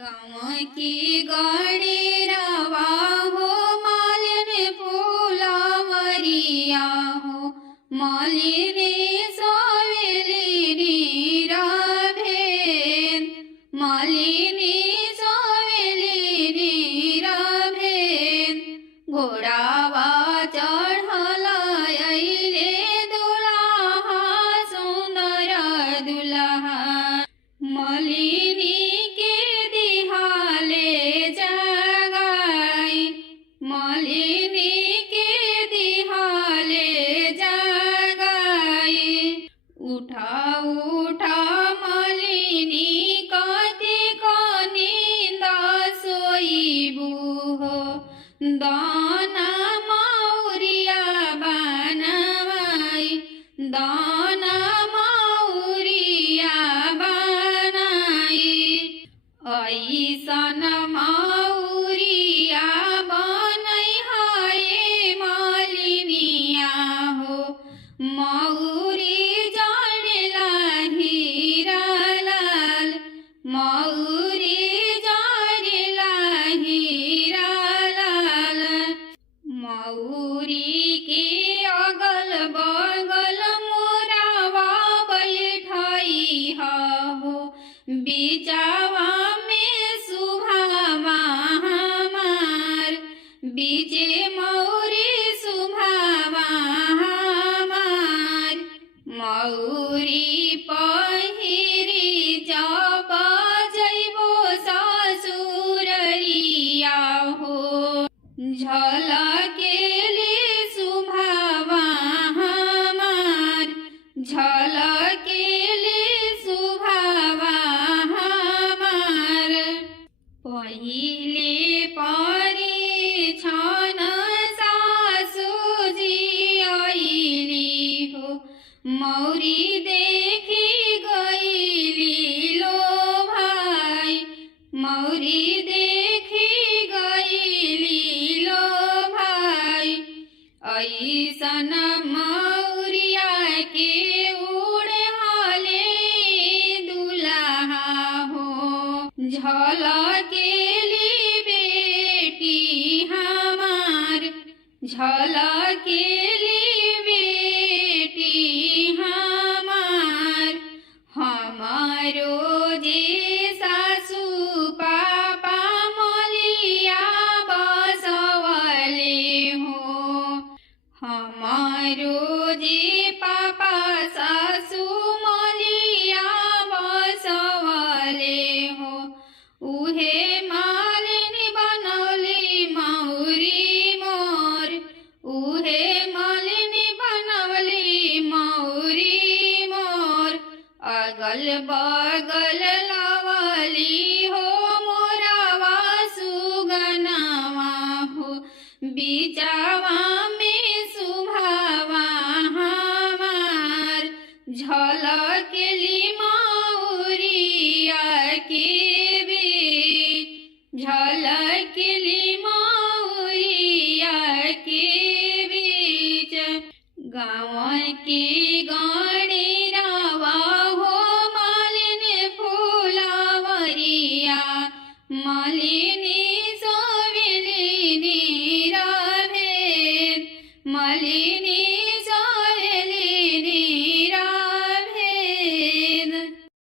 गाँव की गाड़ी रवा हो मालिन फूलावरिया हो मालिनी सोवेली नीरा भेन मालिनी सोवेली नीरा भेन घोड़ावा चढ़ल अइले दुल्हा सुंदर दुल्हा मालिनी के दिहाले जगाई मालिनी के दिहाले जगाई उठा उठा मालिनी कति को नींदा सोईबू हो दाना मौरिया बनवाई दाना मौरिया बनाई ऐसन मौरिया बनई है मालिनिया हो मौरी जानेला हीरा लाल मौरी जानेला हीरा लाल मौरी के अगल बगल मोरावा बैठाई हो बीचावा में सुभावा हमार बीचे मौरी सुभावा हमार मौरी पहिरी जब जइबो ससुररिया हो झलकेली सुभावा हमार झलकेली सुभावा हमार पहिले परिछन सासुजी अइली हो मौरी देखी गइली लो भाई मौरी देखी गइली लो भाई ऐसन मौरिया के उड़े हाले दुल्हा हो झलकेली बेटी हमार झलकेली बेटी हमार हमारो जे सासू पापा मलिया बसवले हो हमारो जे पापा सासू मलिया बसवले हो उहे